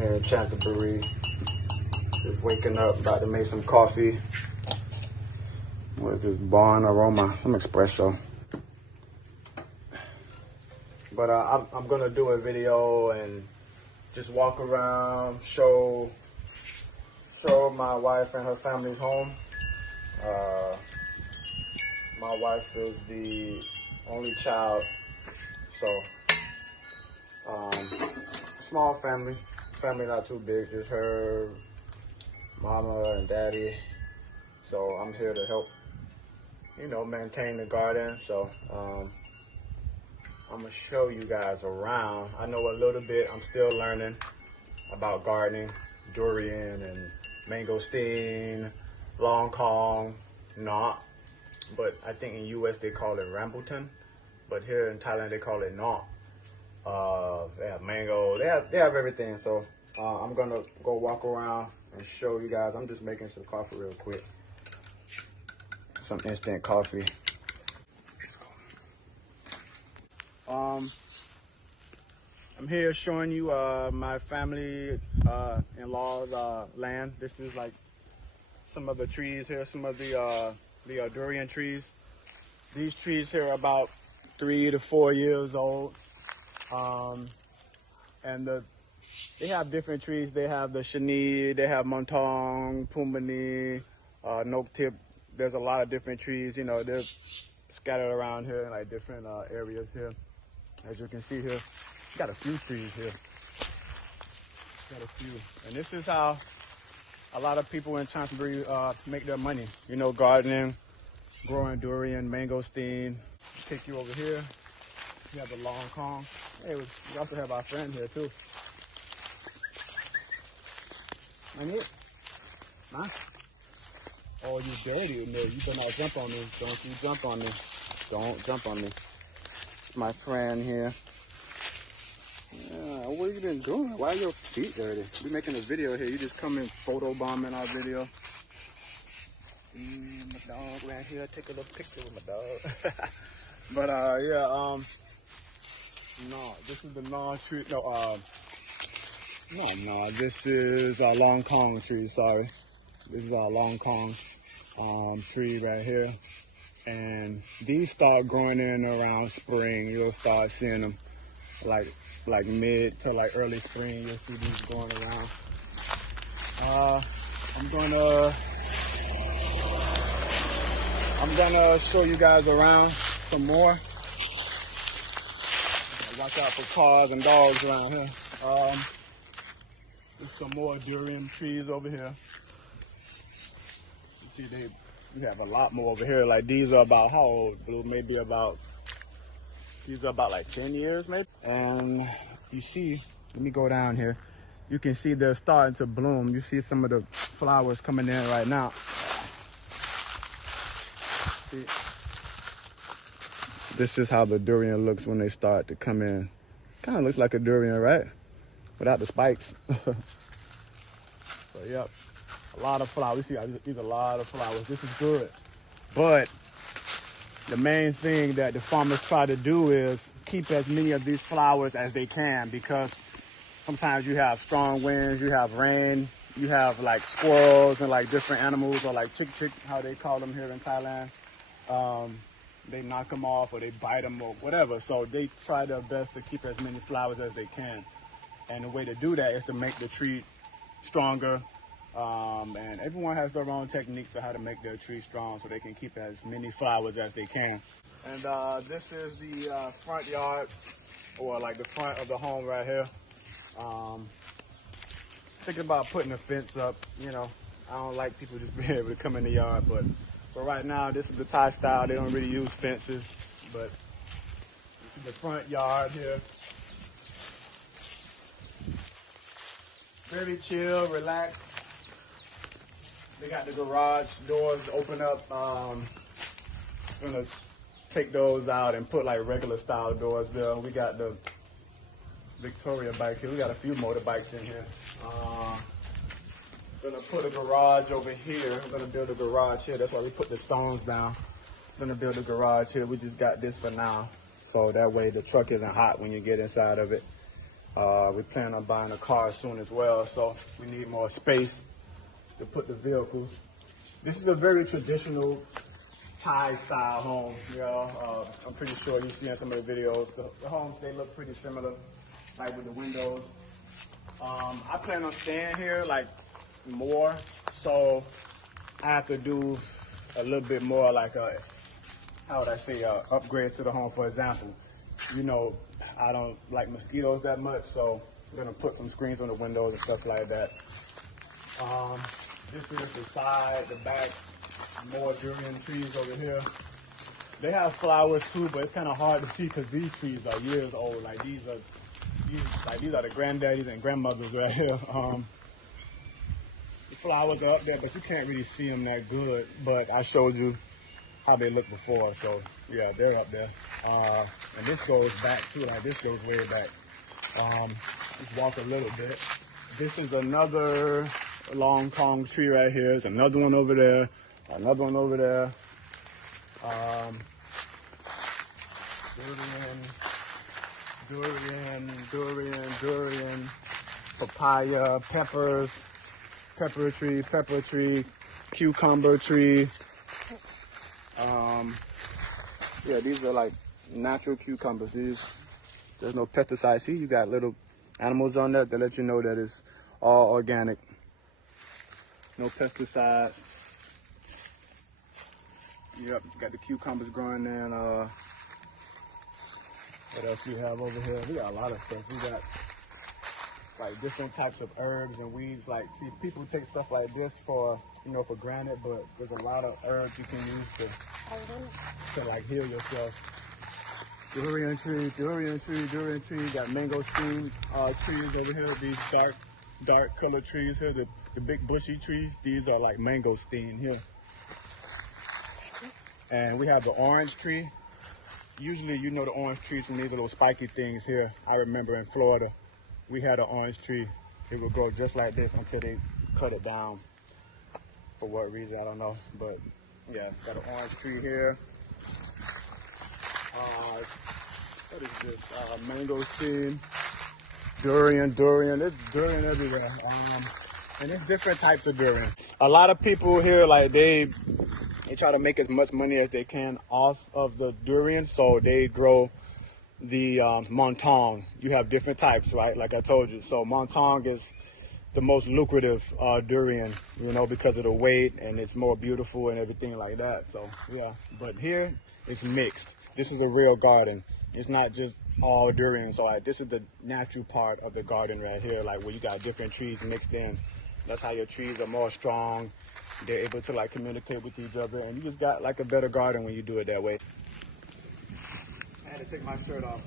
here in Canterbury. Just waking up, about to make some coffee. With this barn aroma, some espresso. But I'm gonna do a video and just walk around, show my wife and her family's home. My wife is the only child, so small family not too big, just her, mama and daddy. So I'm here to help, maintain the garden. So I'm gonna show you guys around. I know a little bit, I'm still learning about gardening, durian and mangosteen, long Kong, knot. But I think in US they call it rambutan, but here in Thailand they call it knot. They have mango, they have everything. So I'm gonna go walk around and show you guys. I'm just making some coffee real quick, some instant coffee. I'm here showing you my family in-laws land. This is like some of the trees here, some of the durian trees. These trees here are about 3 to 4 years old. And they have different trees. They have the chenille, they have montong, pumani, noke tip. There's a lot of different trees. They're scattered around here in like different areas here. As you can see here, got a few trees here. Got a few. And this is how a lot of people in Canterbury make their money. Gardening, growing durian, mangosteen. Take you over here. You have the long Kong. Hey, we also have our friend here too. And it, huh? Oh, you dirty in there. You better not jump on me. Don't you jump on me. Don't jump on me. My friend here. Yeah, what have you been doing? Why are your feet dirty? We're making a video here. You just come in photobombing our video. My dog right here. Take a little picture with my dog. But yeah, no, this is the non tree. No, this is our long Kong tree. Sorry, this is our long Kong tree right here. And these start growing in around spring. You'll start seeing them like mid to like early spring. You'll see these going around. I'm gonna show you guys around some more. Watch out for cars and dogs around here. There's some more durian trees over here. You see, we have a lot more over here. Like these are about how old, Blue? Maybe about, these are about like 10 years maybe. And you see, let me go down here. You can see they're starting to bloom. You see some of the flowers coming in right now. See? This is how the durian looks when they start to come in. Kind of looks like a durian, right? Without the spikes. So, yep. A lot of flowers. You see, these are a lot of flowers. This is good. But the main thing that the farmers try to do is keep as many of these flowers as they can, because sometimes you have strong winds, you have rain, you have like squirrels and like different animals, or like chick, how they call them here in Thailand. They knock them off or they bite them or whatever. So they try their best to keep as many flowers as they can. And the way to do that is to make the tree stronger. And everyone has their own techniques of how to make their tree strong so they can keep as many flowers as they can. And this is the front yard, or like the front of the home right here. Thinking about putting a fence up. I don't like people just being able to come in the yard, but for right now, this is the Thai style. They don't really use fences, but this is the front yard here. Very chill, relaxed. They got the garage doors open up. I'm gonna take those out and put like regular style doors there. We got the Victoria bike here. We got a few motorbikes in here. Gonna put a garage over here. I'm gonna build a garage here. That's why we put the stones down. Gonna build a garage here. We just got this for now, so that way the truck isn't hot when you get inside of it. We plan on buying a car soon as well, so we need more space to put the vehicles. This is a very traditional Thai style home. You know, I'm pretty sure you see in some of the videos, the homes, they look pretty similar, like with the windows. I plan on staying here like more, so I have to do a little bit more like how would I say, upgrades to the home. For example, you know, I don't like mosquitoes that much, so I'm gonna put some screens on the windows and stuff like that. This is the side, the back, more durian trees over here. They have flowers too, but it's kind of hard to see because these trees are years old. Like these are the granddaddies and grandmothers right here. The flowers are up there, but you can't really see them that good. But I showed you how they looked before, so yeah, they're up there. And this goes back too, like this goes way back. Just walk a little bit. This is another long Kong tree right here. There's another one over there, another one over there. Durian, papaya, peppers, pepper tree, cucumber tree. Yeah, these are like natural cucumbers. There's no pesticides. See, you got little animals on there that let you know that it's all organic. No pesticides. Yep, got the cucumbers growing there. And what else we have over here? We got a lot of stuff. We got like different types of herbs and weeds. Like, see, people take stuff like this for, you know, for granted, but there's a lot of herbs you can use to like heal yourself. Durian tree. Got mango trees over here. These dark colored trees here. The big bushy trees. These are like mangosteen here. And we have the orange tree. Usually, you know the orange trees from these little spiky things here. I remember in Florida, we had an orange tree. It would grow just like this until they cut it down. For what reason, I don't know. But yeah, got an orange tree here. What is this? Mangosteen, durian. There's durian everywhere. And there's different types of durian. A lot of people here, like they try to make as much money as they can off of the durian, so they grow the montong. You have different types, right? Like I told you. So montong is the most lucrative durian, you know, because of the weight and it's more beautiful and everything like that. So yeah, but here it's mixed. This is a real garden. It's not just all durian. So like, this is the natural part of the garden right here, like where you got different trees mixed in. That's how your trees are more strong. They're able to like communicate with each other, and you just got like a better garden when you do it that way. I had to take my shirt off.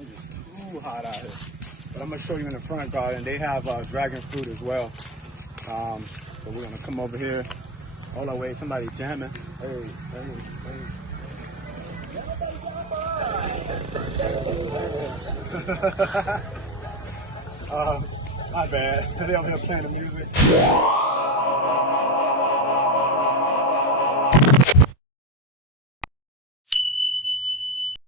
It's just too hot out here. But I'm gonna show you in the front garden. They have dragon fruit as well. So we're gonna come over here. Hold on, wait, somebody jamming. Hey. My bad. They over here playing the music.